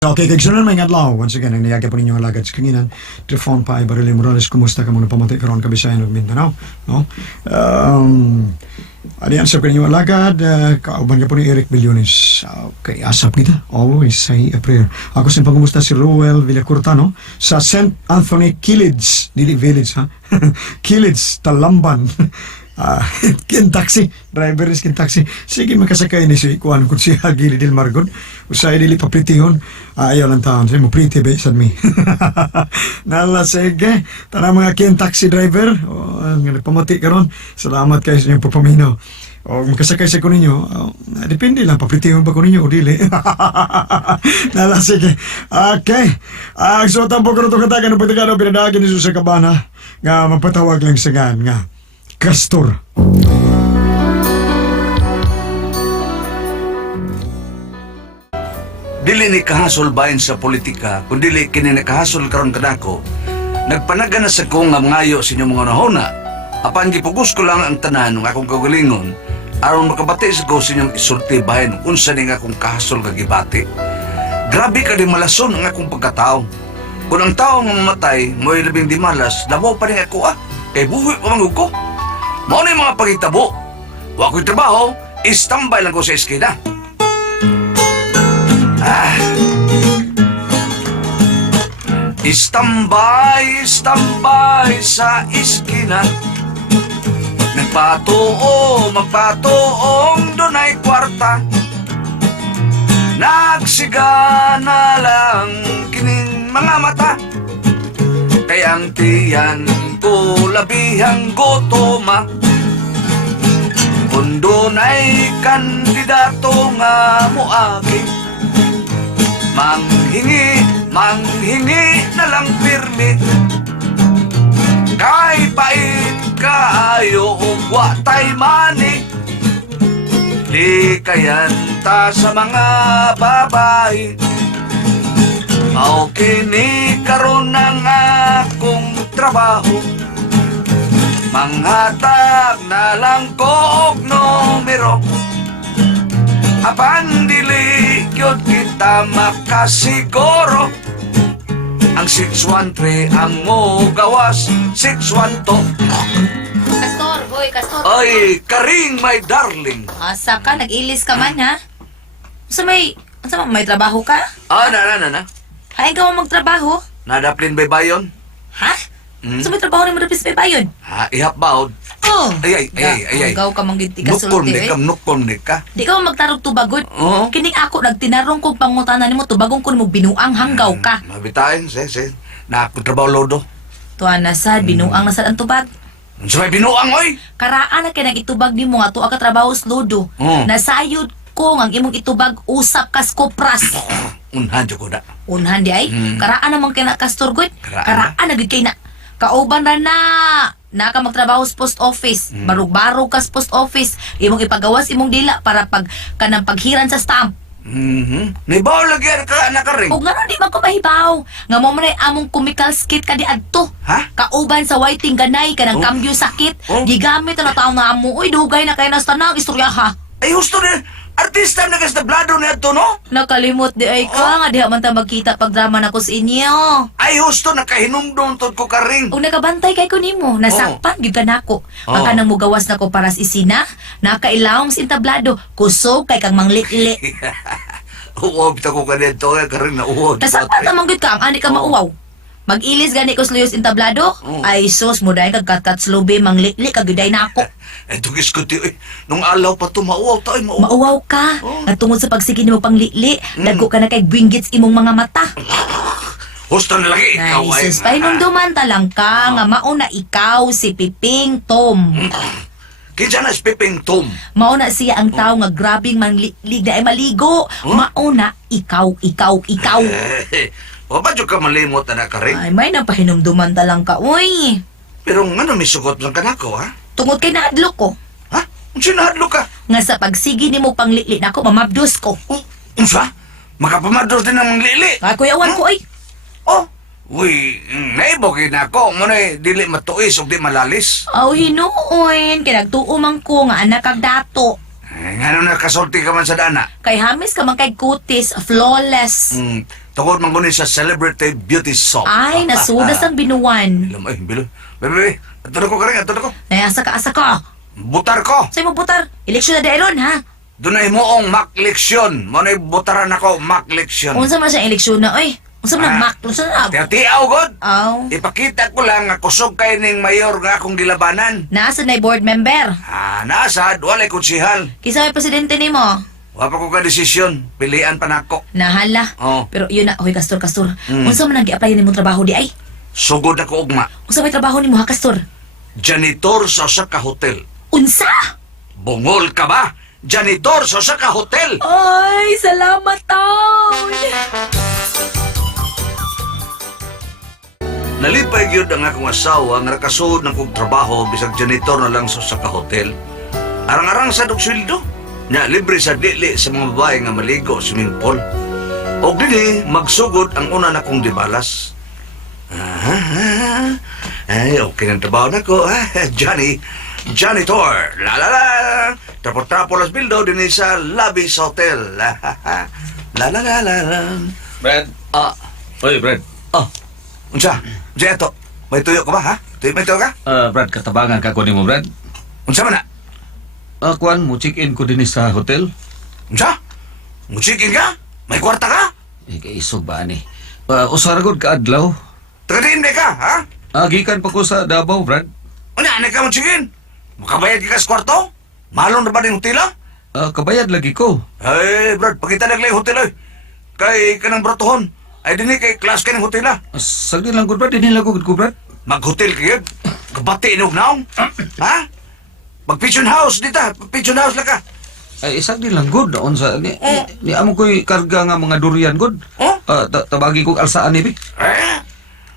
Okay, kay Sunan may ngadlaw. Once again, ang niyagya po ninyong alagad sa kanginan. Telefon pa, Barili Morales, kumusta ka muna pamatay karon Kabisayan ug Mindanao? No? Answer ko ninyong alagad, kauban ka po ni Eric Bilyones. Okay, asap kita. Always say a prayer. Ako sin pagkumusta si Ruel Villacurta, no? Sa St. Anthony Killids, dili village, ha? Killids, Talamban. Kintaxi, driver is kintaxi. Sige, makasakay ni si Kuan kung si Hagili del Margon. Usay dili papritihon. Ayaw lang taon. Sige mo, pretty ba, sad me. Nala, sige. Tanang mga kintaxi driver. Pamati ka ron. Salamat kayo sa inyong papaminaw. O makasakay sa ko ninyo, depende lang, papritihon ba ko ninyo o dili. Nala, sige. Okay. So, tampo ko rin itong katagan ng pagtakano, pinadagin ni Susa Cabana nga mapatawag lang sa nga Castor. Dili ni kahasol bahin sa politika, kung dili kini nakahasol karon kadako. Nagpanaga na sa kong nga ngayo sa inyong mga nahona. Apan gipugos ko lang ang tanan ng akong kagalingon aron makabati sa ko sa inyong isulti bahin unsa ni nga akong kahasol kagibati. Grabe ka di malason ang akong pagkatao. Kung ang tao nga mamatay, mo'y labing di malas, labo pa rin ako kay buhi pa mangug ko. Mao na yung mga pagitabo. Wa ko'y trabaho, istambay lang ko sa eskina. Istambay sa eskina. Magpatuong dunay kwarta. Nagsiga na lang kining mga mata. Kay ang tiyan ko labihang gotoma. Kung doon ay kandidato nga moagi, manghingi na lang pirmi. Kay pait kaayo ug wa tay mani. Di kayan ta sa mga babae. Mao kini karon ang akong trabaho. Manghatag na lang ko og numero. Apan dili gyud kita makasiguro. Ang 613 ang mo gawas 612. Castor, boy, Castor. Ay, Karing, my darling. Asa ka? Nag-ilis ka man, ha? May trabaho ka? Na. Hain ka mo magtrabaho? Nadaplin ba bayon? Ha? May trabaho ni mo dapis pa bayon? Ihap baod. Oh! Ay. Gaw ka manggiti ka sulti, eh. Nukon ni ka. Di ka mo magtarog tubagod. Oo. Kining ako, nagtinarong kong pangutanan ni mo, tubagong ko ni mo binuang hanggaw ka. Mabitayin, sige. Nakatrabaho lodo. Tuwan na sad, binuang na sad ang tubag. Sa may binuang, oy! Karaan na kaya nag-itubag ni mo nga, tuwa ka trabaho slodo. Nasayod ko ang imong itubag usap kas kopras. Unhan dyan ko na. Unhan di ay, karaan naman kay na Castor good. Karaan Karaan na gid kay na. Kauban na naka magtrabaho sa post office. Barug-barug ka sa post office. Imong ipagawas imong dila para kanang paghiran sa stamp. Naibaw lagi ka na ka rin. Ug ngano di man ko mahibaw. Nga mo man ay among chemical skit ka di adto. Ha? Kauban sa whiting ganay kanang kambyo sakit. Gigamit na taon na amo. Uy, dugay na kay nas tanang istorya ha. Ay, gusto rin. Artista na kastablado niya ito, no? Nakalimot di ay ka nga diha man ta magkita pag drama na ko sa inyo. Ay, gusto nakahinumdum tod ko ka rin. Ug nakabantay kay ko nimo, nasakpan gyud ka nako. Ang kanang mugawas nako para sa isina, nakailawom sa entablado, kusog kay kang manglitli. Uwaw, bita ko ka dito, ka rin na uwaw. Nasakpan naman gyud ka, ang ani ka mauwaw. Mag-ilis gani ko sluyos entablado, ay sus mo dahil kagkat slobe manglitli kagyuday nako. Eh, tugis ko tiyo, nung alaw pa ito, mauwaw tayo, mauwaw. Mauwaw ka, at tungod sa pagsige nimo panglitli, dagko ka na kay buinggits imong mga mata. Gusto na lagi, ikaw ay. Ay sus, pahinumduman talang ka, nga mauna ikaw si Piping Tom. Kinsa na si Piping Tom? Mauna siya ang tao nga grabing manlig na ay maligo. Mauna, ikaw. Wapa dyan ka malimot na ka rin. Ay, may napahinumduman talang ka, uy. Pero ano, may sugot lang ka na ko, ha? Tungod kay naadlok ko. Ha? Sinahadlo ka? Nga sa pagsigi ni mo panglili na ako, mamabdos ko. Unsa? Makapamadros din ang lili. Ay, kuyawan ko, ay. Oh, uy, naibogin ako. Muna dili matuis o di malalis. Aw, hinuon. Kinagtuo man ko nga anak kag dato. Nga na kasulti ka man sa dana. Kay hamis ka man kay kutis, flawless. Tungod man kunin sa celebrity beauty soap. Ay, nasudas ang binuwan. Alam, ay, bilo. Bebe, ato na ko karing, ato na ko. Ay, asa ka. Butar ko. Sa'yo mo butar. Eleksyon na dairon, ha? Doon ay moong mak-leksyon. Mo na butaran ako, mak-leksyon. Unsa man siya eleksyon na, oy? Unsa man Ah. mak? Unsa na? Tiyaw, God. Aw. Ipakita ko lang nga kusog kay ning mayor nga akong gilabanan. Nasa na board member. Nasad, walay konsihal. Kisa may presidente ni mo. Wapa ko ka desisyon, pilian pa nako. Nahala. Oh. Pero yun na, hoy Castor. Mm. Unsa man ang gi-apply nimo trabaho di ay? Sugod ako ugma. Unsa may trabaho nimo ha Castor? Janitor sa usa ka hotel. Unsa? Bungol ka ba? Janitor sa usa ka hotel. Ay, salamat taon. Nalipay gyud ang akong asawa nga nakasuod ng kong trabaho bisag janitor na lang sa usa ka hotel. Arang-arang sa sweldo. Nya libre sa dili sa mga babae nga maligo sa swimming pool. Og dili magsugod ang una na kong dibalas. Ay, okay ng trabaho na ko. Janitor. La la la. Trapo-trapo las bildo din sa lobby sa hotel. La la la la la. Brad. Ah, Oy, Brad. unsa? Unsa ito? May tuyo ka ba, ha? May tuyo ka? Brad, katabangan ka ko nimo, Brad. Unsa man na? Kuan, mo check-in ko din sa hotel. Unsa? Musikin ka? May kwarta ka? Kaisog ba ni? Usaragod ka adlaw. Taga-diin ka, ha? Gikan pa ko sa Davao, Brad. Ano ka musikin? Makabayad ka sa kwarto? Malong na ba ng hotela? Kabayad lagi ko. Ay, Brad, pagkita naglay hotel, ay. Kay kanang bratohon. Ay, dini kay class ka ng hotela. Sagdi lang ko, Brad. Dinilagod ko, Brad. Mag-hotel kayo? Kabati inog naong? Ha? Mag-pigeon house, dita. Pigeon house lang ka. Ay, sagdi lang, good. Naon sa... Ni amo ko'y karga nga mga durian, good. Oh? Tabagi ko alsaan ni, Bi.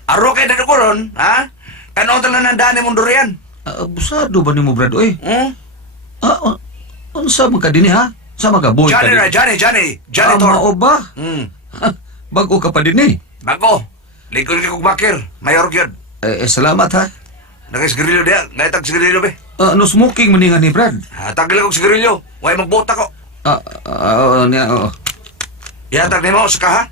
Aro kayo na ko ron, ha? Ano tala ng daan mong durian? Busado ba ni mo, Brad? Oy, Hmm? unsa man ka din, ha? Sa mga boy ka Johnny, din? Janitor. Mao ba? Hmm. Bago ka pa din, eh. Bago, likod ka kong bakir, mayor gyud. Salamat, ha? Nagasigarilyo diya, ngayon sigarilyo be. No smoking maningan ni Brad. Tagil akong sigarilyo, huwag magbota ko. Niya, Ihatag ni mo sa kaha.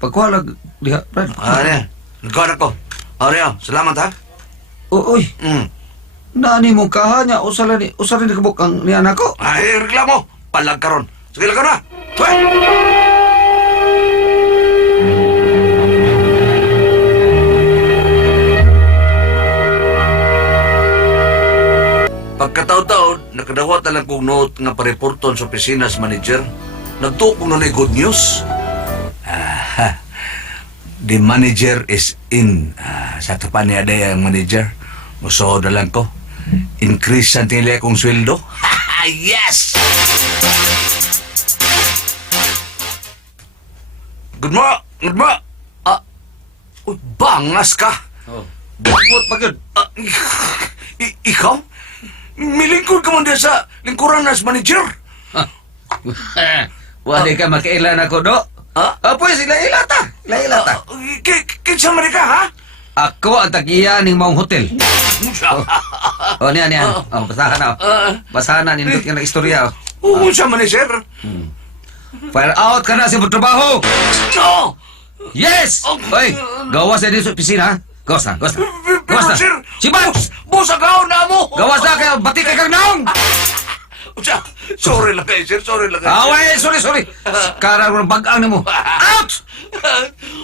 pagkuhalag diha, Brad. Niya, nagkawan ako. Niya, salamat ha. Uy, Hmm. naani mo kaha niya, usala ni kabuk ang niyan ako. Ay, reklamo, palag ka ron. Sige lang ka na. Tuwe! Pagkataon-taon, nakadawat na lang kong note nga pareporton sa opisina sa manager. Nagtuo na good news. The manager is in. Sa tapan niya day ang manager. Muso na lang ko. Increase sa nila akong sweldo. Yes! Good mo! Uy, bangas ka! Bukot pa yun. Ikaw? Milingkod ka man din sa lingkuran as manager? Wala ka makailan ako, do? Pues, ila-ilata. Ila-ilata. Kinsa man ka, ha? Ako ang tagiya ng maong hotel. Niyan. Basahan na. Basahan na, nindot ka ng istorya. Sa manager? Fire out ka na sa trabaho. No! Yes! Oy, gawas na din sa opisina, ha? Gawas na. Pero sir, Sibat! Bus agaw na mo! Gawas na kayo, bati ka kang naong! Sorry lang kayo, sir. Sorry lang kayo. Away, sorry. Karang ng bag-ang mo. Out!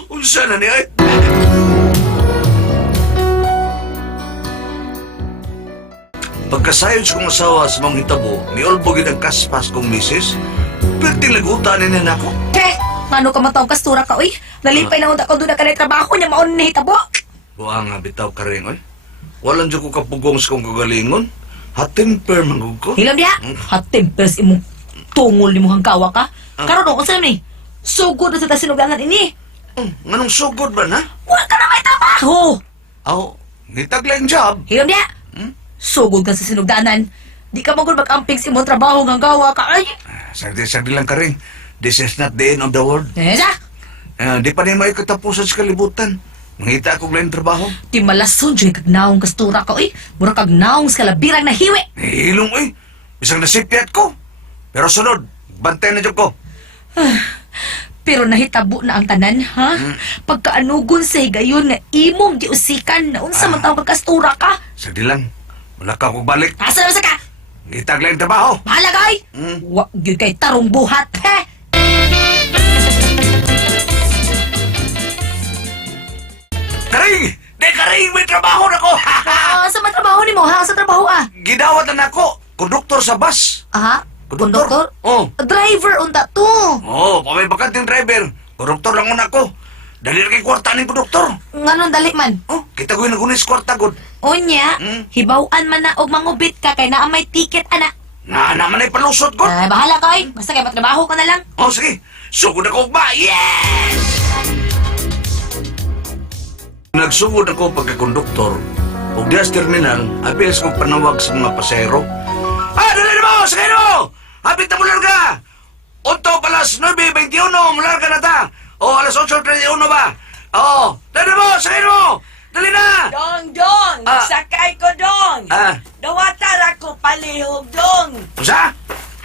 Unsa na niya? Pagkasayod sa kong asawa sa mga hitabo, niolbogin ang kaspas kong misis, perting lagutan niya ako. Ngano ka mataw Kastura ka, uy? Nalipay na unta ko doon na kanay trabaho niya maon ni hitabo. Buang nga bitaw ka rin, oy. Walang dyan ko kapugong sa kong kagalingon. Hatimper manggug ko. Hilam diha. Hatim pers imong tungol ni mo hangkawa ka. Karon no unsa ni? Sugod na sa tasinugangan ini. Nganong sugod ba na? Wa ka na may trabaho. Aw, ngitag lang job. Hilam diha. Sugod ka sa sinugdanan. Di ka magul mag-amping sa imong trabaho hangkawa ka. Ay. Sagdi lang ka rin. This is not the end of the world. Sa? Di pa rin may katapusan sa kalibutan. Mangita akong lain trabaho. Di malason dyan kag naong Kastura ka, uy. Mura kag naong sa kalabirang na hiwi. Hilong, oy. Isang nasipyat ko. Pero sunod, bantay na dyan ko. Pero nahitabo na ang tanan, ha? Pagkaanugon sa higayon nga imong giusikan na unsa man tawag kastura ka. Sagdi lang. Wala ka kong balik. Asa na sa ka? Itag lang trabaho. Bahala kay. Wa gyud kay tarong buhat, he. Karing! Di karing! May trabaho na ko! Sa matrabaho nimo, ha? Sa trabaho ah. Gidawat na ako. Konduktor sa bus. Aha. Konduktor? Oh. Driver unta to. Oo, pamay bakanting driver. Konduktor lang muna ko. Dali rin kay kwarta ng konduktor. Nganon dali man. Oh, kita ko yung nagunis kwarta, God. Unya, hibaw-an man na og mangubit ka kay naa may ticket ana. Na naman ay palusot, God. Bahala kay. Basta kay matrabaho ka na lang. Oh, sige. Sugod ako ba? Yes! Nagsugod ako pagkakonduktor. O dias terminal, apilas kong panawag sa mga pasero. Dali na mo! Sakay mo! Hapit na mular ka! Unto palas 9:21, mular ka na ta! O, alas 8:31 ba? Oo, dali mo! Sakay mo! Dali na! Dong! Ah. Sakay ko, Dong! Ah. Dawatar ako palihog, Dong! Musa?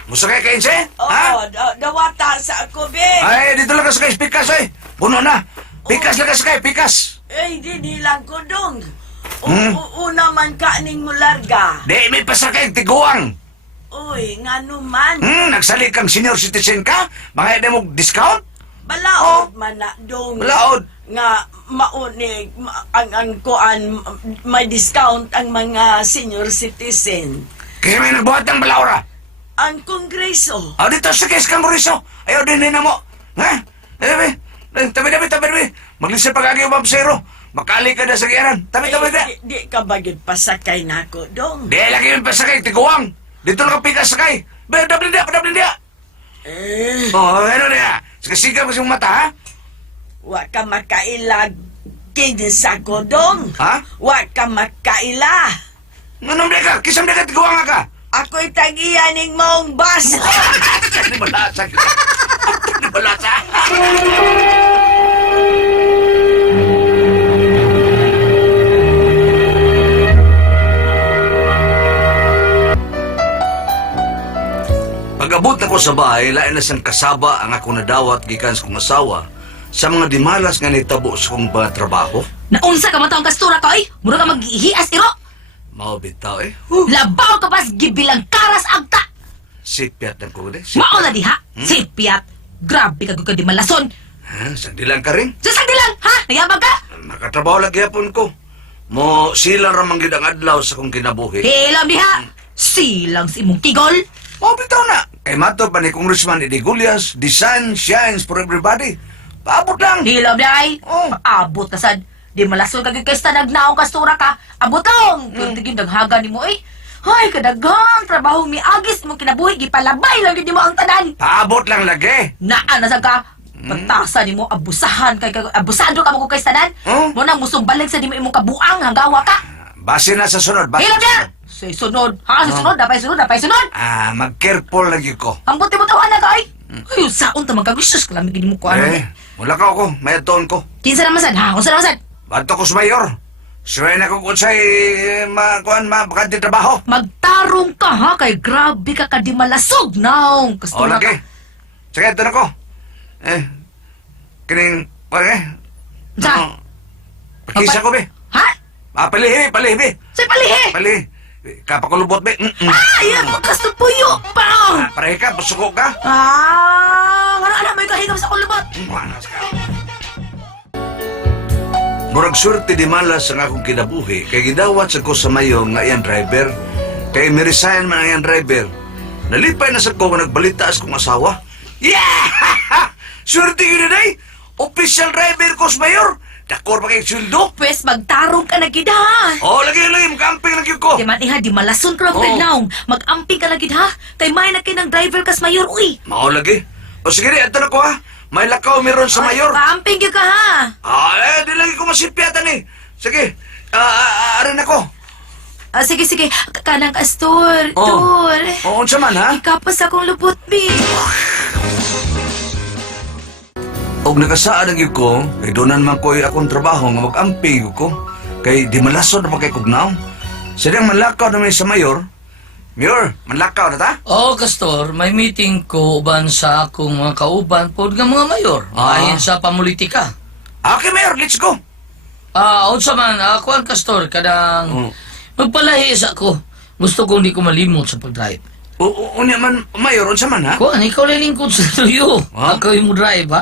Musakay ka inse? Oo, Ha? dawatar sa ako, Ben! Ay, dito lang ka sakay, pikas eh! Puno na! Pikas lang ka sakay, pikas! Eh, di lang ko, Dong! Hmm? Una man ka ning mularga. Di, may pasakay, tiguang! Uy, nga naman. Nagsali kang senior citizen ka? Mga ede mo discount? Balaod man na, Dong. Balaod. Nga maunig, ang kuan, may discount ang mga senior citizen. Kaya may nagbuhat ng balaura. Ang kongreso. Dito sa kes kang Moriso. Ayaw din na mo. Ha? Tabi. Maglisan pag-agi yung babsero. Makali ka na sa giyaran. Tabi. Di ka bagid pasakay na ako, Dong. Di lagi yung pasakay, tiguang. Dito lang ka pikas sakay. Dablin dia. Ano niya? Sigasigaw ko sa mata, ha? Wa ka makailag kinsa ko, Dong. Ha? Wa ka makaila. Anong dia ka? Kisam dia ka, tiguang ka. Ako'y tagiyan ning maong bus. Di balasa. Di balasa. Pag-abot ako sa bahay, lain na siyang kasaba ang ako nadawat gikan sa kong asawa sa mga dimalas nga nitabo sa kong mga trabaho. Naunsa ka man taong kastura ka, oy? Mura ka maghihias iro. Mao bitaw eh. Labaw ka pas gibilang karas agta. Sipyat ng ko de. Mao na diha. Sipiat. Grabe ka gud ka di malason. Sagdi lang ka rin. Susagdi lang, ha? Nayabag ka? Makatrabaho lagi hapon ko. Mo sila ramang gid ang adlaw sa kong kinabuhi. Hilam diha. Silang si imong tigol. Mao bitaw na. Kay mato pa ni Congressman Eddie Gullias, the sun shines for everybody. Paabot lang. Hilam diha ay. Oh. Abot na sad. Di malason ka gid kay sa nagnaong kastura ka. Abot lang. Pero tigid daghaga nimo eh. Hay, kadaghang trabaho mi agis mong kinabuhi gipalabay lang gid mo ang tanan. Paabot lang lagi. Naa na sa ka. Pagtasa ni mo abusahan kay abusado ka mo kay tanan. Mo nang musumbalik sa di mo imong kabuang hanggawa ka. Base na sa sunod. Base Hilam na diha. Sa sunod. Ha, sa sunod, dapay sunod. mag-careful lagi ko. Ang buti mo tawanan ka ay. Ay, saon ta magkagusos ka lang mo ko ano. Wala ka ako. May atoon ko. Kinsa naman sad, ha? Unsa naman sad? Bato ko sa mayor. Siya na ko kung sa'y bakante trabaho. Magtarong ka ha, kay grabe ka di malasog naong. O, Kastura lagi. ka. Sige, ito na ko. Kining, Sa? Pakisa ko, be. Ha? Palihi. Sa palihe. Palihi. Kapakulubot, be. Ay, ang kasto puyo pa. Parehi ka, pasuko ka. Ano may kahigam sa kulubot. Manas ka. Murag surti di malas ang akong kinabuhi kay gidawat sa ko sa mayo nga iyang driver. Kay mirisayan man ang iyang driver. Nalipay na sa ko nga nagbalita sa kong asawa. Yeah! Surti yun na day! Official driver ko sa mayor! Dakor pa kay sweldo? Pwes, magtarong ka na gid ha. Lagi, makamping lang yun ko. Di man iha, di malason ka lang kay naong. Mag-amping ka na gid ha. Kay may na kinang driver kas mayor, uy. Mao lagi. O sige, ito na ko ha. May lakaw meron sa mayor. Mag-amping ka ha. Di lagi ko masipyatan eh. Sige, arin ako. Sige. Kanang kastor. Oh. Tor. Unsa man ha? Ikapas akong lubot, bi. Og nakasaan ang ko, kay doon man ko'y akong trabaho nga mag-amping ko. Kay di malasod na pa kay kugnaw. Silang malakaw naman sa mayor, Mayor, manlakaw na ta? Oo, Castor, may meeting ko uban sa akong mga kauban pod nga mga mayor. Ah. Ayon sa pamulitika. Okay, Mayor, let's go. Unsa man, ako ang Castor, kadang magpalahis ako. Gusto ko hindi ko malimot sa pag-drive. Unya man, Mayor, unsa man, ha? Kuan, ikaw lang lingkod sa tuyo. Ah? Ako yung mo drive, ha?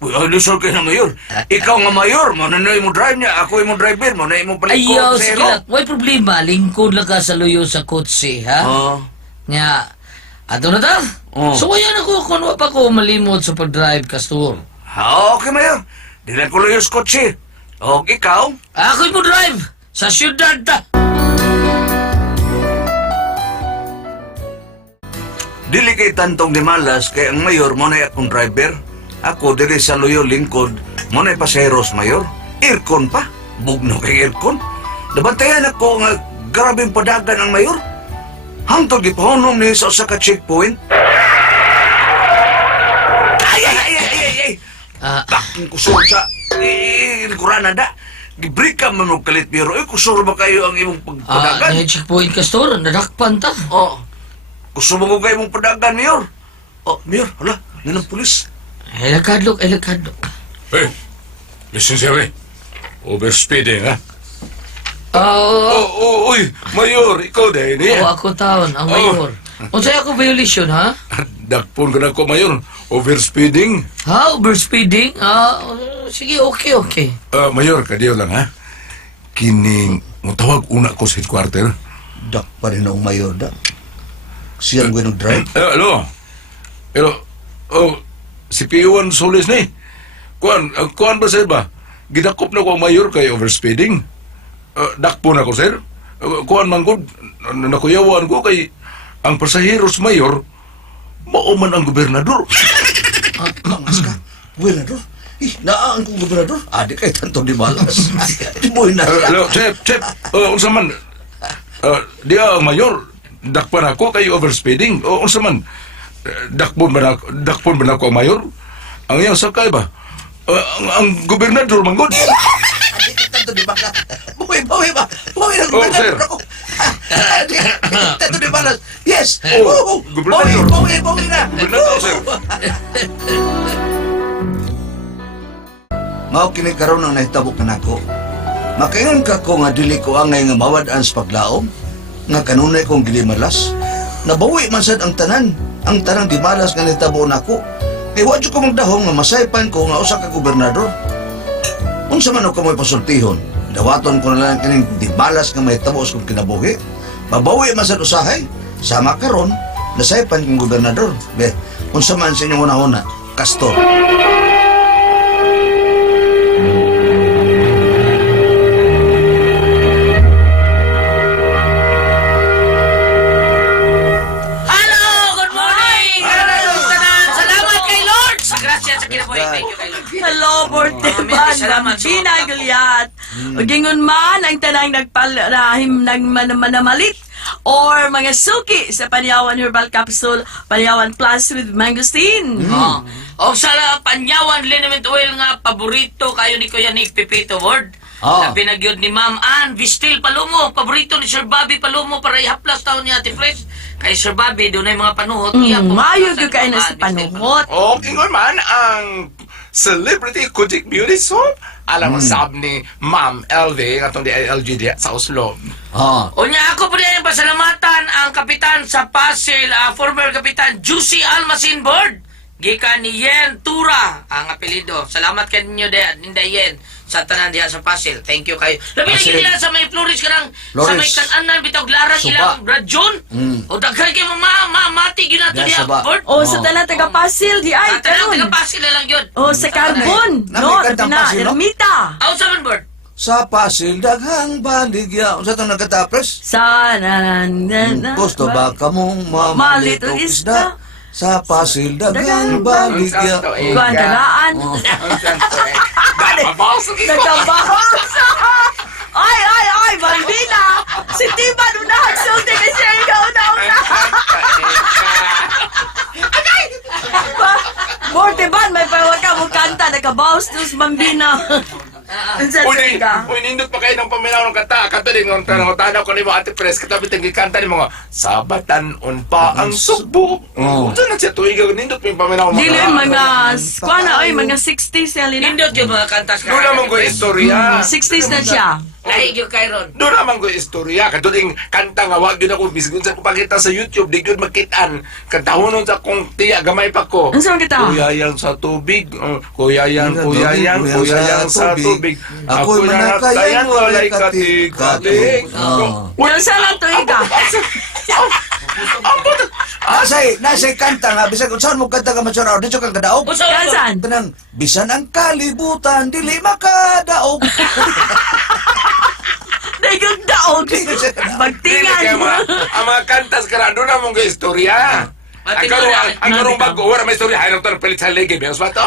Lusol kayo na, Mayor. Ikaw nga, Mayor, mo na mo drive niya. Ako yung mo driver, mo na mo palikod Ayaw, sa sige ero. lang. May problema, lingkod lang ka sa luyo sa kotse, ha? Oo. Nga, ato na ta? Oh. So, ayan ako, kung wa pa ko malimot sa pag-drive, Castor. Okay, Mayor. Di lang ko lang yung kotse. O, ikaw? Ako yung mo drive sa syudad ta. Dili kay tantong di malas kay ang mayor mo na akong driver. Ako dili sa loyo lingkod mo na paseros mayor. Aircon pa. Bugno kay aircon. Nabantayan ako nga grabing padagan ang mayor. Hangtod gipahunom ni sa usa ka checkpoint. Ay! Bakit kusur sa kurana da. Gibrika man mo kalit pero kusur ba kayo ang imong pagpadagan? Checkpoint, Castor, nadakpan ta. Oh. Gusto mo ko kayo mong padagan, Mayor? Oh, Mayor, hala, nanang pulis. Ay, lakadlok. Hey, listen sir. Overspeeding, ha? Uy, Mayor, ikaw din, Oo, ako taon, ang mayor. Unsay ako violation, ha? Dakpon ka na ko, Mayor. Overspeeding. Ha? Overspeeding? Sige, okay. Mayor, kadiyo lang, ha? Kining, mutawag una ko sa headquarter. Dak pa rin ang Mayor, dak. Siyang gano'ng drive. Hello. Si P1 Solis ni. Kuan ba, sir ba? Gidakop na ko ang Mayor kay overspeeding. Dakpo na ko, sir. Kuan man ko, nakuyawan ko kay ang pasaheros Mayor, mauman ang gobernador. Mangas ka? Gobernador? Naan kong gobernador? Di kay tanto di malas. Di boy na. Hello, Chef. Unsa man? Diya ang Mayor, dakpan ako kay overspeeding. Unsa man? Dakpon ba na ako ang Mayor? Ang iyang sakay ba? Ang gobernador manggod. Tanto di malas. Buhay ba? Buhay na Oh, sir. gobernador ako. Tanto di malas. Yes. Gobernador. Buhay na. Gobernador, sir. Mao kini karon ang nahitabo kanako. Makaingon ka ko nga dili ko angay nga mawad-an sa paglaom, nga kanunay kong dili malas. Nabawi man sad ang tanan di malas nga nahitabo nako. Kay wa jud ko magdahom nga masaypan ko nga usa ka gobernador. Unsa man ako mo'y pasultihon? Dawaton ko na lang kining di malas nga mahitabo sa kong kinabuhi. Mabawi man sad usahay. Sama karon nasaypan kong gobernador. Be, unsa man sa inyong una-una, Castor. Hello! Good morning! Salamat kay Lord! Sa grasya sa kinabuhi. Thank you kay Lord. Hello, Borteban, salamat sa Bambina, mga Goliath. O gingon man, ang tanang nagmanamalit or mga suki sa Panyawan Herbal Capsule, Panyawan Plus with Mangosteen. O sa Panyawan Liniment Oil nga paborito kayo ni Kuya Nick Pipito Ward. Na pinagyod ni Ma'am Ann Vistil Palomo. Paborito ni Sir Bobby Palomo para ihaplas taon ni Ate Fresh. Kay Sir Bobby, doon ay mga panuhot. Mayo gyud kayo na sa panuhot. O, ingon man ang Celebrity Kutik Beauty Soap. Alam mo sab ni Ma'am LV, atong di LG diya sa Oslo. O niya, ako po rin pasalamatan ang kapitan sa Pasil, former kapitan Juicy Almasin Board. Gikan ni Yen Tura, ang apelido. Salamat kay ninyo, Ninda Yen, sa tanan diha sa Pasil. Thank you kayo. Labi lagi nila sa may Flores kanang sa may kananan bitog larang ilang Bradjon. O daghay kay mati gyud nato diha Board. O sa tanan taga Pasil di ay Sa tanan taga karon. Pasil na lang yun. O sa Carbon, no, Nakikita ang na Pasil, no? Ermita. Aw sa man Board. Sa Pasil, daghang baligya. Unsa itong nagkatapres? Sana Gusto ba kamong Mamalit mamalit o o isda? Sa Pasil, daghang Daghang baligya. Kuandaraan. Nagkabahos. Ay, Bambina. Si Tiban unahan sulti na siya ikaw na. Borteban, may pawa ka mo kanta. Nagkabahos tus Bambina. Unsa Uy, ka? nindot pa kayo ng paminaw ng kata. Kato din, ng tanaw ko ni mo, Ate Pres, katabi tinggi kanta ni mga sabatan-on pa ang sugbo. Unsa na siya tuig, nindot mo yung paminaw Dili mga kuana oy mga 60s yan lina. Nindot yung mga kantas Doon naman ko istorya. 60s na siya. Lahi yung kairon. Doon naman ko istorya. Kato din, kanta nga, wag yun ako, bisgun sa kupakita sa YouTube, di yun makitaan. Kantahonon sa kong tiya, gamay pa ko. Unsa man kita? Kuya yan sa tubig, kuya yan sa tubig. Ako na natayan, walay katig-katig. Unsa lang to ika? Nasay kanta nga, bisan kung saan mo kanta ka masyaraw, dito kang kadaog. Kasan? Kanang, bisan ang kalibutan, dili makadaog. Dayon daog. Magtingan. Ang mga kantas ka na, doon naman ko istorya. Ang karong bago, wala may istorya, hayang ito palit sa lege, biyos ba to?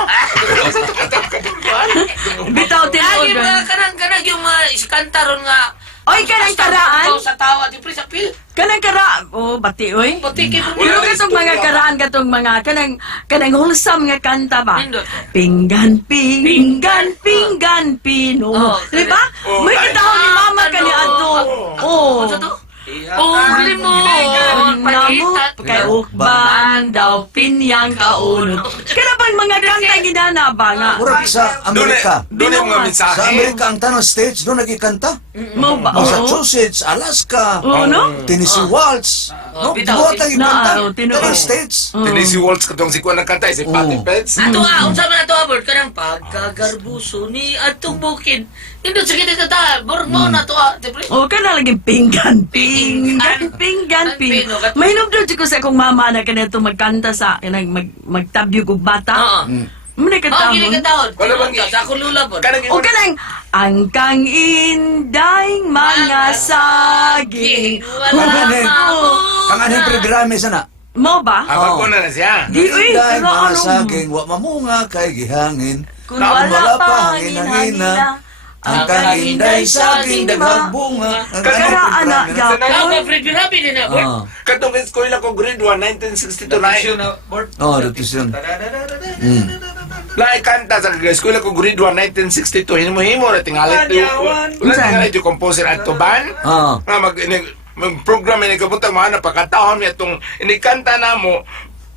Bitaw ti Lagi mga kanang yung mga iskantaron nga. Oy, kanang karaan. Sa tawa, di pre sa pil. Kanang kara, oh, bati, oy. Pati kay mo. Pero katong mga karaan, katong mga, kanang wholesome nga kanta ba? Nindot. Pinggan, pinggan, pino. Oh, Diba? oh, May ay, katawag ni mama ka ni Ato. Oh. Ano to? Oh, limon. Namo, kay ukban daw, pinyang kaunod. Kaya bang mga kanta ginana ba nga? Murag sa Amerika. Doon yung mga mensahe. Sa Amerika, ang tanong states, doon nagkikanta. Mo ba? Oo. Massachusetts, Alaska, Oo, no? Tennessee Waltz. No, bitaw, buhat ang ikanta. na, tinuod. Tanong states. Tennessee Waltz katong si Kuan nagkanta, si Patty Pets. Ato unsa man ato abot kanang pagkagarbuso ni atong bukid. Nindot sa kita tata, borg mo na to, di pre. O ka na lagi pinggan. Mainom doon ko sa akong mama na kanito magkanta sa kanang magtabyog og bata. Oo. Muna ka Oh, gili ka taon. Wala bang Sa akong lula po. Kanang O kanang ang kang indayng mga saging. Kanganin programe sana. Mo ba? Abag ko na siya. Di uy, Inday, pero mga ano? saging, wa mamunga kay gihangin. Kung wala pa hangin-hangina, ang kaninday saging daghang bunga. Kagara anak Ako yapon. Fred Birabi din na. Ah. Katong eskwela ko grade 1, 1962 na. Oh, dito siya. Lai kanta sa eskwela ko grade 1, 1962. Himo na tingalit to. Wala tingalit yung composer at tuban. Ah. Mag-program ini kabuntang mga napakataon niya itong inikanta na mo.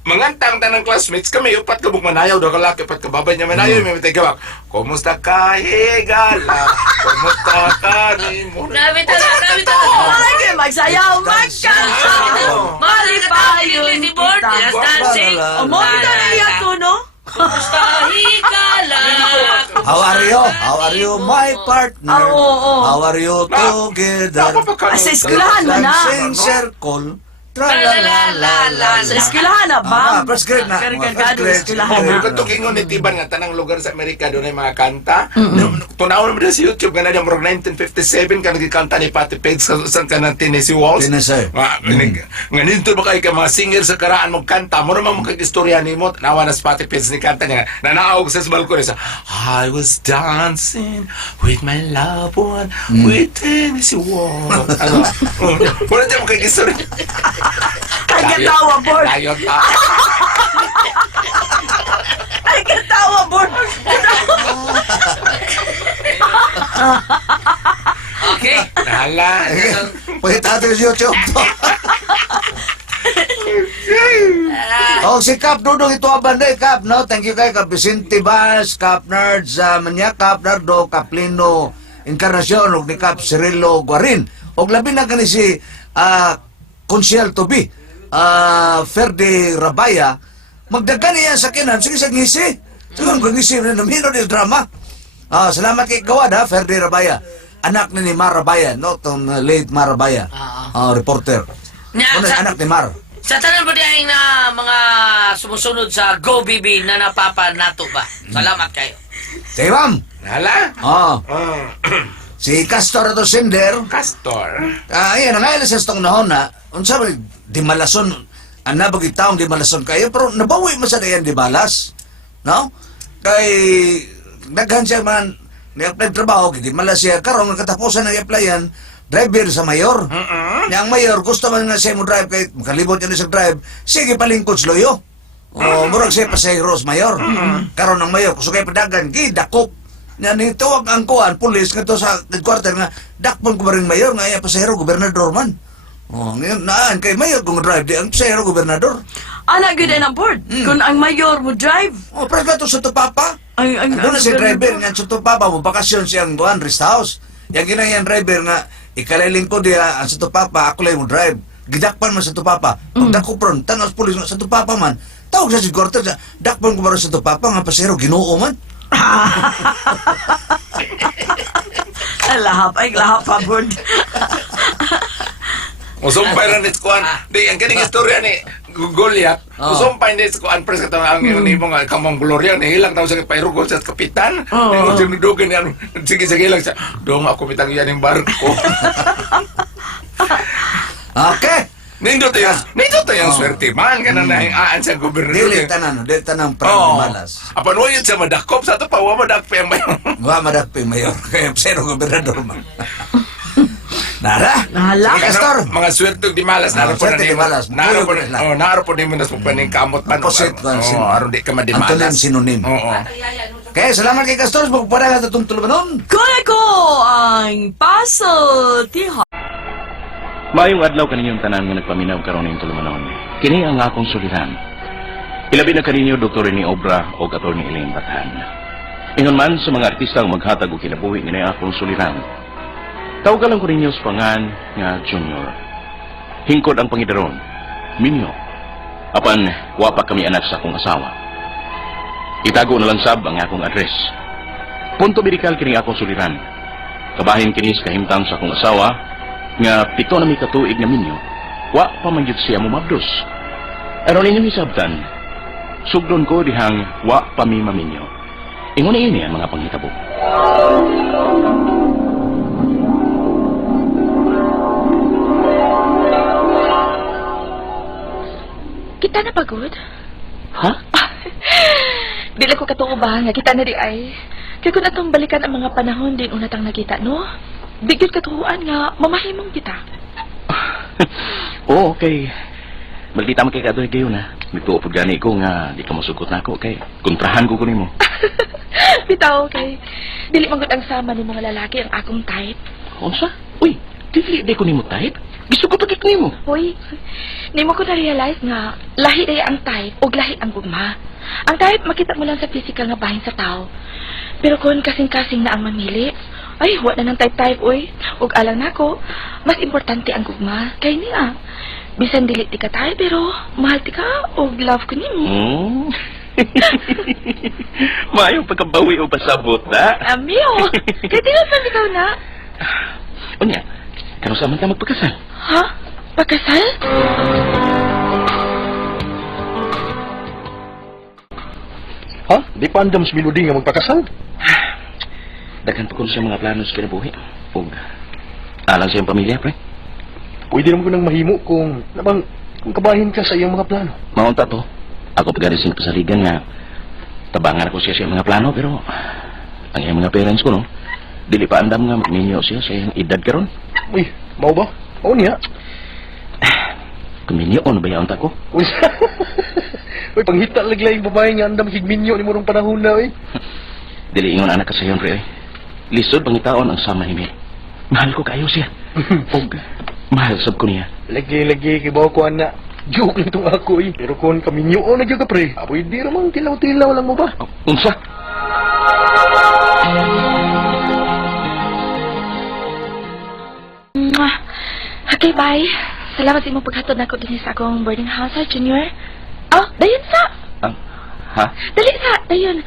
Mangantang tanang classmates kami, upat kabuk manayaw daw kalaki, upat kababay niya manayaw, may matagawak. Kumusta ka, higala? Kumusta ka, ni mo? Grabe talaga. Wala kayo magsayaw, magkanta. Mali pa yung si board. Just dancing. O mo kita na niya to, no? Kumusta higala? How are you? How are you, my partner? Ah, oo. How are you together? Sa eskwelahan mo na. Dancing circle. Tra-la-la-la-la. Sa eskwelahan na ba? First grade na. Karikagado sa eskwelahan Oh, na. ito kingon ni Tiban nga tanang lugar sa Amerika doon ay mga kanta. Tunawon mo din sa YouTube nga na murag 1957 ka nagkanta ni Patty Page sa kanang Tennessee Waltz. Tennessee. Nga nito ba kayo ka mga singer sa karaan mo kanta mo naman mga istorya ni mo nawa na sa Patty Page ni kanta niya nanaog sa balkon sa I was dancing with my loved one with Tennessee Waltz. Ano? Wala dyan mo kayo istorya. Ay, katawa, board. Ayot pa. Ay, katawa, board. Okay. Hala. Pwede tayo sa YouTube. Oh, si Kap Dudong ito abanday, Kap, no? Thank you kay Kap Vicente Bas, Kap Nerds, Manya, Kap Nardo, Kap Lino, Encarnacion, ug ni Kap Cirilo Guarin. Og labi na kani si Konsyel Tobi, Ferdi Rabaya, magdagan niya sa kinan, sige sa ngisi. Sige, kung ngisi na namino ni drama. Salamat kay Gawad, ha, Ferdi Rabaya. Anak ni Mar Rabaya, no? Itong late Mar Rabaya, reporter. Ano anak ni Mar? Sa tanan ba diyan na mga sumusunod sa Go BB na napapanato ba? Salamat kayo. Sige, ma'am. Hala. Si Castor to Cinder. Castor. Ayan, nangayon sa itong nahon na, unsa ba, di malason, nabagi taong di malason kayo, pero nabawi mo sa dayan di malas. No? Kay, naghan siya man, ni-apply trabaho, di malas siya, karong katapusan ng applyan, driver sa mayor. Yang mayor, gusto man nga siya mo drive, kay makalibot niya sa drive, sige palingkod sa loyo. O, murag siya pasayros mayor. Karon ng mayor, gusto kayo padagan, gidakop. Nya ni tuwag ang kuan pulis ngadto sa headquarter nga dakpon ko ba ring mayor nga iya pasahero gobernador man. Oh, ngayon naan kay mayor kung drive di ang pasahero gobernador. Anak gid na board. Kung ang mayor mo drive, Oh, pero gato sa tupapa. ang Ano na si driver nga sa tupapa mo bakasyon siyang buwan rest house. Yang ginang yan driver nga ikaliling ko diya ang sa tupapa ako lang mo drive. Gidakpan man sa tupapa. Pag dako pron tanos pulis nga sa tupapa man. Tawag sa headquarter sa dakpan ko ba sa tupapa nga pasahero Ginoo man. lahap pa board. Musumpay na nit kuan. Di ang kining istorya ni Goliath. Musumpay ni kuan pres ka ang ni mo nga kamong Gloria ni ilang taw sa pairugol sa kapitan. Ni mo sinudugan yan. Sige lang siya. Dong ako bitang yan yung barko. Okay. Nindot yung swerte man ka na nahingaan sa gobernador. Dili tanan prang malas. Apan mo yun sa madakop sa ito pa, wa madakop yung mayon. Wa madakpi mayor kay pasahero gobernador man. Nara? Nahala. Castor. Mga swerte di malas, naro po na swerte di nimo. malas. Naro po nimo nas pagpaning kamot man. Opposite man, sin- aron di ka madimalas. Antonym sinonym. Oo. Okay, salamat kay Castor sa pagpadala sa tungtulubanon. Kaya ko ang puzzle tiha. Mayong adlaw kaninyong tanan nga nagpaminaw karon ning tulumanon. Kini ang akong suliran. Ilabi na kaninyo Dr. ni Obra o Atty. Elaine Batan. Ingon man sa mga artista ang maghatag og kinabuhi ni akong suliran. Tawagan ko ninyo sa pangan nga Junior. Hingkod ang pangidaron, Minyo. Apan wa pa kami anak sa akong asawa. Itago na lang sab ang akong address. Punto medikal kini akong suliran. Kabahin kini sa kahimtang sa akong asawa nga 7 na may katuig na minyo, wa pa man gyud siya mumabdos. Aron ninyo hisabtan, sugdon ko dihang wa pa mi maminyo. Ingon ini ang mga panghitabo. Kita na pagod? Ha? Dili ko katuo ba nga kita na di ay. Kaya kung atong balikan ang mga panahon din unatang nakita, no? Bigyan katuhuan nga mamahimong kita. Oo, okay. Maldita man kay kadoy kayo na. Nagtuo po gani ko nga di ka masugot na ako, okay? Kontrahan ko kunin mo. Bitaw, okay. Dili man gud ang sama ni mga lalaki ang akong type. Unsa? Uy, dili di ko nimo type. Gusto ko pagit nimo. Hoy, nimo ko na-realize nga lahi day ang type o lahi ang gugma. Ang type makita mo lang sa physical nga bahin sa tao. Pero kung kasing-kasing na ang mamili, ay, wa na ng type-type, oy. Ug alang nako, mas importante ang gugma. Kay niya, bisan dili ti ka tayo, pero mahal ti ka o love ko nimo. Hmm. Maayong pagkabawi o pasabot, ha? Amiyo, kay tinasan ikaw na. Unya, kano sa man ka magpakasal? Ha? Pagkasal? Ha? Di pa andam sa Melody nga magpakasal? Daghan pa ko sa mga plano sa kinabuhi. Ug alang sa iyong pamilya, pre. Pwede naman ko nang mahimo kung kabahin ka sa iyong mga plano. Maunta to. Ako pagalisin ko sa ligan nga tabangan ako siya sa iyong mga plano, pero ang iyong mga parents ko, no? Dili pa andam nga magninyo siya sa iyong edad karon. Uy, mau ba? Mau niya. Kuminyoon ba yaon ta ko? Uy, uy, panghita lagi yung babae nga andam higminyo ni mo nung panahon na, uy. Dili ingon anak ka sa iyon, pre. Lisod pangitaon ang sama ni Mahal ko kayo siya. Og mahal sab ko niya. Lagi, kibaw ko, anak. Joke lang itong ako, eh. Pero kung kaminyo o nagya ka, pre. Apoy, di ramang tilaw-tilaw lang mo ba? Oh, unsa? Okay, bye. Salamat sa imong paghatod nako dinhi sa akong boarding house, ha, Junior. Oh, dayon sa. Ha? Dali sa, dayon.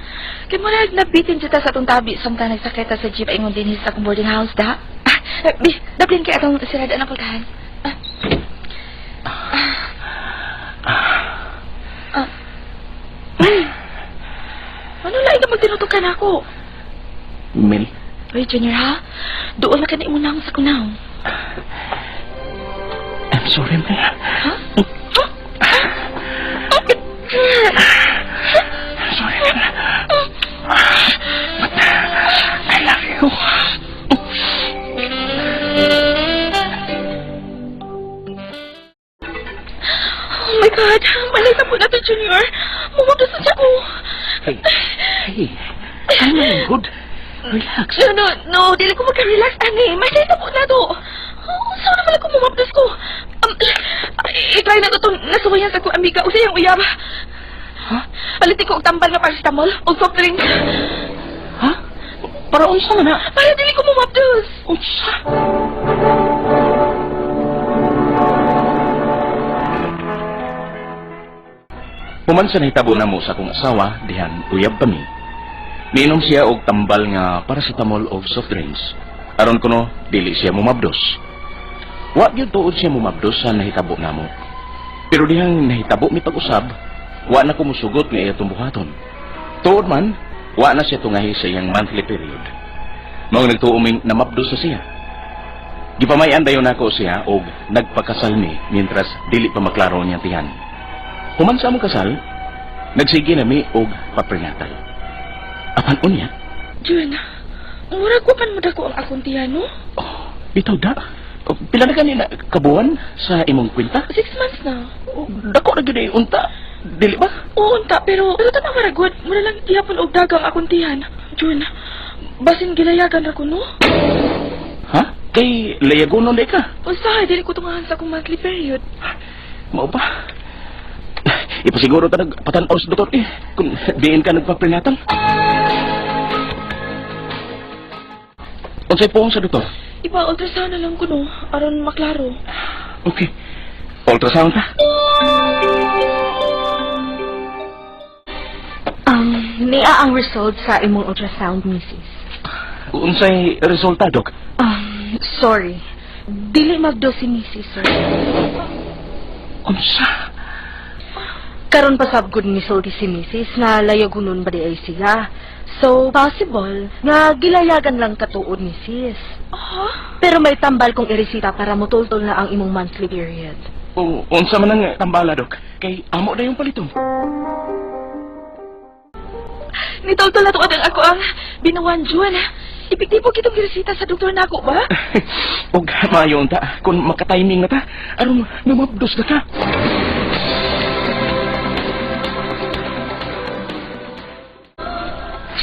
Kaya mo na nabitin siya sa atong tabi samtang nagsakita sa jeep ingon dinhi sa akong boarding house, da. Daplin kay atong sirada na pultahan. Ano lain ka magtinutukan ako? Mel? Uy, Junior, ha? Doon na ka na imunang sa kunaw. I'm sorry, Mel. Ha? Sorry, Mel. But I love you. Oh my God! Malay na po natin, Junior! Mumagdasan siya ko! Hey, I'm good. Relax. No, dili ko magka-relax, ani. May data po na to. Saan naman ako mumapdos ko? I-try na to itong nasuwayan sa kong amiga. O sayang uyab. Ha? Palitin ko og tambal nga paracetamol o soft drink. Ha? Para unsa man na? Para dili ko mumapdos. Unsa? Human sa nahitabo na mo sa akong asawa, dihan uyab kami. Miinom siya og tambal nga paracetamol o soft drinks. Aron kuno dili siya mumabdos. Wa gyud tuod siya mumabdos sa nahitabo namo. Pero dihang nahitabo mi pag-usab, wa na ko musugot nga iya tumbuhaton. Tuod man, wa na siya tungahi sa iyang monthly period. Mao nagtuuming namabdos sa siya. Gipamayan dayon nako siya og nagpakasal mi mientras dili pa maklaro niyang tiyan. Human sa among kasal, nagsige na mi og paprenatal. Apan unya? Jun, murag ko man madako ang akong tiyan, no? Oh, bitaw da. Oh, pila na kanina kabuan sa imong kwenta? 6 months na. Oh, dako na gid unta. Dili ba? Oo, unta, pero tanang maragod. Mura lang gihapon og dagang akong tiyan. Jun, basin gilayagan ako, no? Ha? Kay layagonon di ka? Usahay, dili ko tungahan sa akong monthly period. Mao ba? Ipasiguro ta nagpatanaw sa doktor kung diin ka nagpa-prenatal. Unsay pong sa doktor? Ipa-ultrasound na lang ko, no? Aron maklaro. Okay. Ultrasound ta? Niya ang result sa imong ultrasound, Mrs. Unsay resulta, Dok? Sorry. Dili magdo si Mrs., sir. Unsa? Karon pasabgod ni sulti si Mrs. na layagunon ba di ay siya. So, possible nga gilayagan lang katuod ni sis. Pero may tambal kong iresita para mutultol na ang imong monthly period. O, unsa man ang tambala, Dok? Kay amo na yung paliton. Nitultol na tuod ang ako ang binuwan, Jun. Epektibo kitong giresita sa doktor na ako ba? Og mayon ta, kung makatiming na ta, aron namabdos na ka.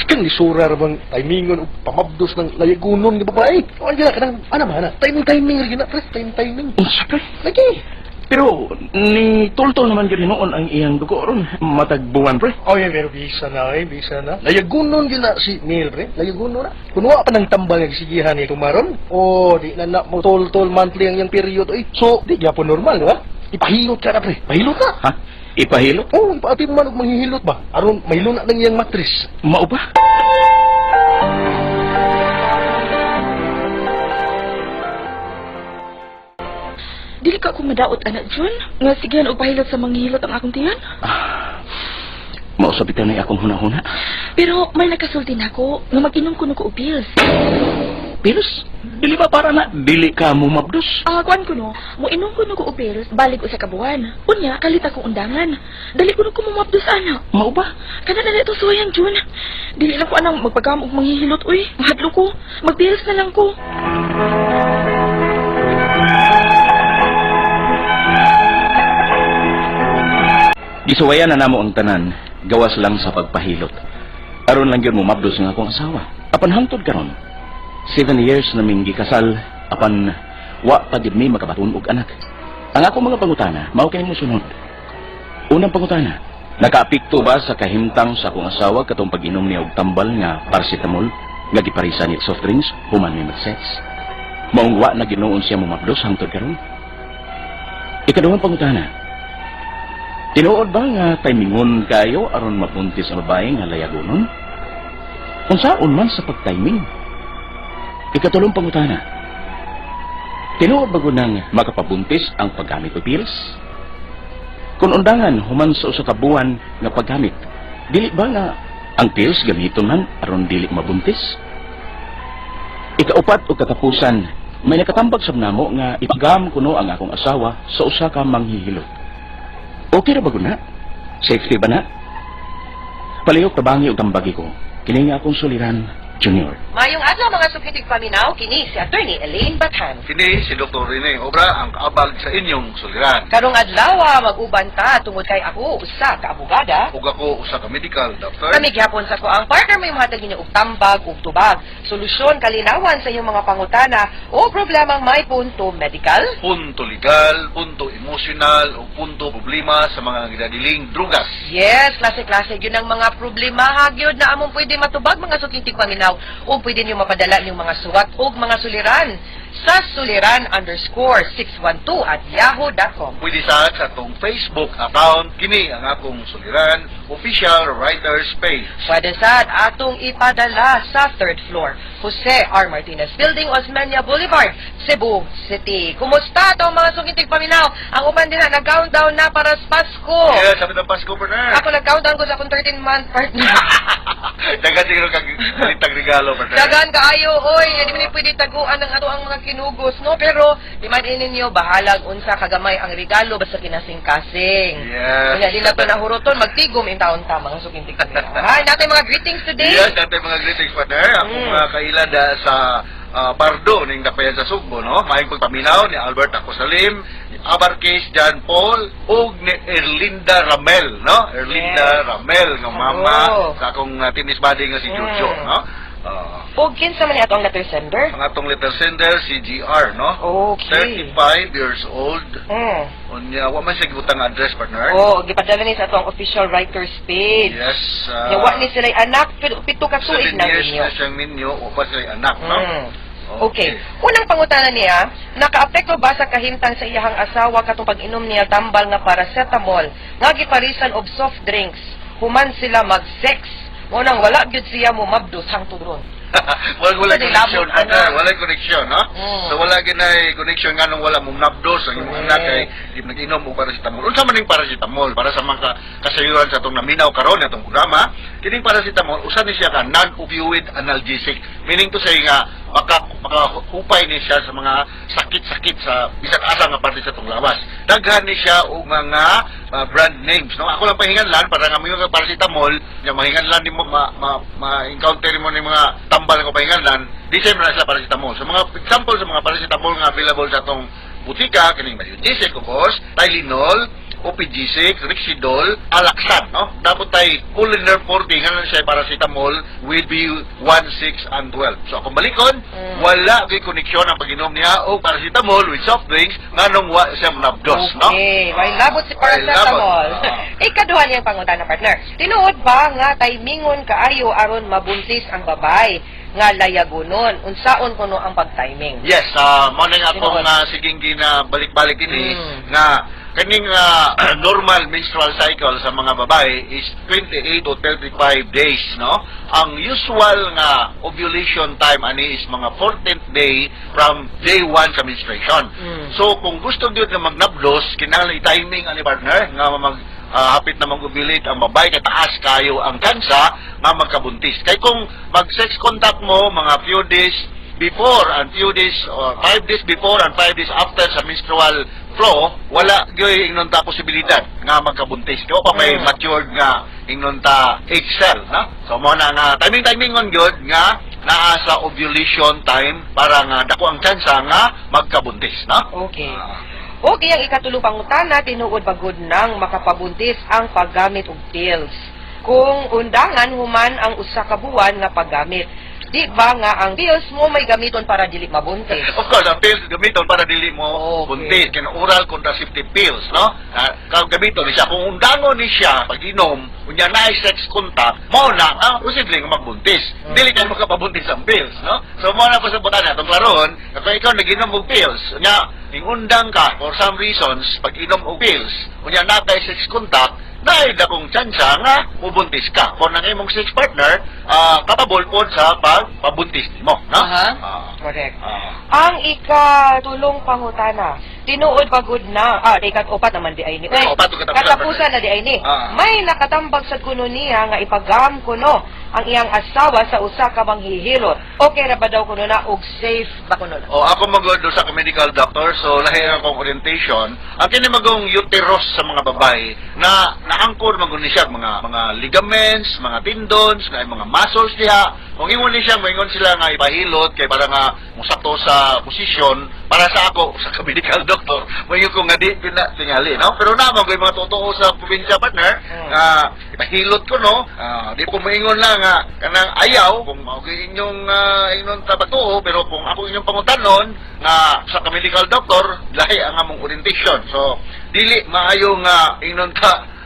Kang isura bang timingon o pamabdos ng layagunon ni babae. O yan, kanang, ano ba na? Timing rin na, pre. Timing. Unsa ka? Lagi. Pero, ni Toltol naman yun noon ang iyang dugo ron. Matagbuwan, pre. Oh, yan, pero bisa na, bisa na. Layagunon yun na si Neil, pre. Layagunon na. Kunwa pa ng tambal ng sigihan ni Tumaron. O, di na mo tol monthly ang yung period. Oy. So, di yapon normal, di ba? Ipahilot ka na, pre. Pahilot na. Ha? Ipahilot? Oo, ipaati man og manghihilot ba? Aron mahilo na ng iyang matris. Mao ba? Dili ka ako madaot, anak Jun. Nga sigahan o pahilot sa manghihilot ang akong tiyan. Mausabitan na akong hunahuna. Pero may nakasulti na ako nga mag-inom ko ko og pills. Pills? Dili ba para na dili ka mumabdos? Kuan ko no, mo inom ko og pills, balik ko sa kabuan. Unya, kalit akong undangan. Dali ko mumabdos, anak. Mao ba? Kana na ito suwayang, Jun. Dili lang ko anang magpagam og manghihilot, uy. Mahadlo ko. Mag-pills na lang ko. Gisuwayan na namo ang tanan, gawas lang sa pagpahilot. Aron lang yun mumabdos ng akong asawa. Apan hangtod karon. 7 years na ming gikasal, apan wa pa gid mi makabaton og anak. Ang akong mga pangutana, mao kay mo sunod. Unang pangutana, nakaapekto ba sa kahimtang sa akong asawa katong pag-inom niya og tambal nga paracetamol nga giparisan ni soft drinks human mi mag-sex? Maong wa na ginoon siya mumabdos hangtod karon. Ikaduhang pangutana, tinuod ba nga timingon kayo aron mabuntis ang babae nga layagonon? Unsaon man sa pagtiming? Ikatulong pangutana, tinuod ba gunang makapabuntis ang paggamit o pills? Kung undangan human sa usa ka buwan nga paggamit, dili ba nga ang pills gamiton man aron dili mabuntis? Ikaupat o katapusan, may nakatambag sab namo nga ipagam kuno ang akong asawa sa usa ka manghihilot. Okay ra ba guna? Safety ba na? Palihok tabangi og tambagi ko. Kini nga akong suliran, Junior. Mayong adlaw mga sukitig paminaw, kini si Attorney Elaine Bathan. Kini si Dr. Rene Obra ang kaabag sa inyong suliran. Karong adlaw mag-uban ta tungod kay ako usa ka abogada. Ug ako usa ka medical doctor. Kami gyapon sa ko ang partner may mahatag ninyo og tambag ug tubag, solusyon kalinawan sa inyong mga pangutana o problemang may punto medical, Punto legal, punto emosyonal o punto problema sa mga ginadiling drugas. yes, klase-klase yun ang mga problema hagyod na among pwede matubag mga sukitig paminaw o pwede niyo mapadala niyong mga suwat o mga suliran sa suliran_612@yahoo.com. Pwede sa atong Facebook account, kini ang akong suliran, official writer's page. Pwede sad atong ipadala sa 3rd floor, Jose R. Martinez Building, Osmeña Boulevard, Cebu City. Kumusta itong mga sukitig paminaw? Ang uban din na nag-countdown na para sa Pasko. Yes, sabi ng Pasko, partner. Ako nag-countdown ko sa akong 13-month partner. Dagan siguro kang kalitang regalo, partner. Dagan kaayo, oy, hindi man pwede taguan ng ato ang mga kinugos, no? Pero, di man ninyo, bahalag unsa kagamay ang regalo basta kinasing-kasing. Yes. Kaya di na ito nahuruton, magtigom in taon ta, mga sukintig paminaw. Hi, natin mga greetings today. Yes, natin mga greetings, partner. Akong kailada sa Pardo ning Dapayan sa Sugbo, no? Maayong pagpaminaw ni Albert Acosalim, ni Abarcase John Paul, ug ni Erlinda Ramel, no? Erlinda Ramel, nga mama sa akong tennis buddy nga si Jojo, no? O, kinsa man ni atong letter sender? Ang atong letter sender, si GR, no? Okay. 35 years old. Hmm. Unya, wa man siya gibutang address, partner. Oh, gipadala ni sa atong official writer's page. Yes. Yawa ni sila anak, pito ka tuig 7 na years ninyo. na siyang ninyo, o pa sila anak, no? Okay. Unang pangutana niya, nakaapekto ba sa kahimtang sa iyahang asawa katong pag-inom niya tambal nga paracetamol, nga giparisan og soft drinks, human sila mag-sex, mo nang wala gyud siya mo mabdos hangtod ron. wala Hindi, connection, labot, partner. ano? Wala connection, no? So wala ginay connection nga nung wala mong nabdos ang imong anak kay di nag-inom og paracetamol. Unsa man ning paracetamol para sa mga kasayuran sa atong naminaw karon atong programa, kining paracetamol usa ni siya ka non-opioid analgesic. Meaning to say nga makahupay ni siya sa mga sakit-sakit sa bisan asa nga parte sa atong lawas. Daghan ni siya og mga brand names, no? Ako lang pahinganlan para nga mayo paracetamol, nga mahinganlan nimo ma-encounter mo ni mga tambal ko pahinganlan, di siya na sila paracetamol. So mga example sa mga paracetamol nga available sa atong butika, kining Mayugesic, of course, Tylenol, OPG6, Rixidol, Alaxan, no? Dapat tay Culiner 40 nga siya paracetamol with B1, 6, and 12. So kung balikon, wala kay koneksyon ang pag-inom niya o paracetamol with soft drinks nganong wa siya nabdos, no? Okay, may labot si paracetamol. Ikaduha niyang pangutana, partner. Tinuod ba nga timingon kaayo aron mabuntis ang babay nga layagonon? Unsaon kuno ang pag-timing? Yes, mo na nga akong siging ginabalik-balik ini nga kaning normal menstrual cycle sa mga babae is 28 to 35 days, no? Ang usual nga ovulation time ani is mga 14th day from day 1 sa menstruation. So kung gusto gyud nga magnabdos, kinahanglan i-timing ani partner nga hapit na mag-ovulate ang babae kay taas kayo ang kansa nga magkabuntis. Kay kung mag-sex contact mo mga few days before and few days or 5 days before and 5 days after sa menstrual flow, wala gyoy ingnon ta posibilidad nga magkabuntis. Kaya pa may matured nga ingnon ta egg cell, na? So mo na nga timing-timingon gyud nga naa sa ovulation time para nga dako ang tsansa nga magkabuntis, na? Okay. Okay, ang ikatulong pangutana, tinuod bagod nang makapabuntis ang paggamit og pills. Kung undangan human ang usa ka buwan nga paggamit, di ba nga ang pills mo may gamiton para dili mabuntis? Of course, ang pills gamiton para dili mo buntis. Kaya oral contraceptive pills, no? Gamiton ni siya. Kung undangon ni siya, pag inom, kunya na sex contact, mo na, posible nga magbuntis. Dili ka makapabuntis ang pills, no? So, mo na po sa butan na, itong klaron, kung ikaw nag-inom og pills, kunya, undang ka, for some reasons, pag inom og pills, kunya na sex contact, dahil akong tsansa nga mubuntis ka. Kung ang imong sex partner, kapabol po sa pagpabuntis mo, no? Correct. Ang ikatulong pangutana, tinuod pagod na, ikat-upat naman di ay ni. Upat o katapusan. Katapusan na di ay ni. May nakatambag sa kuno niya nga ipagam kuno ang iyang asawa sa usa ka manghihilot. Okay ra ba daw kuno na og safe ba kuno na? O ako magod sa medical doctor, so lahi akong orientation. Ang kini magong uterus sa mga babae na naangkor magud ni siya mga ligaments, mga tendons, mga muscles diha. Kung ingon ni siya, moingon sila nga ipahilot kay para nga musakto sa posisyon para sa ako sa medical doctor. Moingon ko nga di tingali, no? Pero naman ko mga totoo sa probinsya partner, ipahilot ko no. Di ko moingon lang nga kanang ayaw kung mao inyong inyong tabatuo, pero kung ako inyong pangutanon nga sa medical doctor, lahi ang among orientation. So dili maayo nga inon ta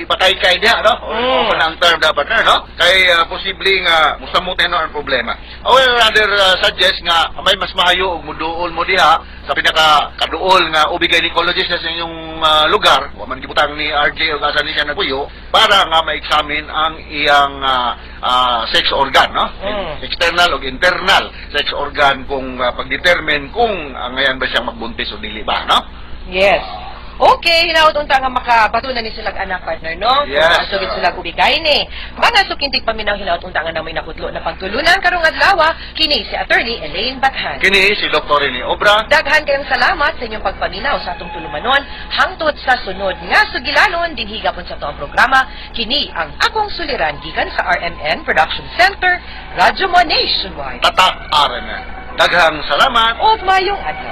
ipatay kay niya, no? O ang term dapat na, no? Kay posible nga musamutin no ang problema. I will rather suggest nga may mas mahayo og muduol mo diha sa pinaka kaduol nga OB gynecologist sa inyong lugar, wa man gibutang ni RJ o asa ni siya naguyo para nga ma-examine ang iyang sex organ, no? External o internal sex organ kung pag-determine kung ngayon ba siyang magbuntis o dili ba, no? Yes. Okay, hinaut unta nga makabatunan ni silag anak partner, no? Yes. Sugid sila ubigay ni. Mga sukintig paminaw hinaut unta nga namoy nakudlo na pagtulunan karong adlaw, kini si Attorney Elaine Bathan. Kini si Dr. Rene Obra. Daghan kayong salamat sa inyong pagpaminaw sa atong tulumanon hangtod sa sunod nga sugilanon dinhi gapon sa toang programa. Kini ang akong suliran gikan sa RMN Production Center, Radyo Mo Nationwide. Tatak RMN. Daghang salamat. Og mayong adlaw.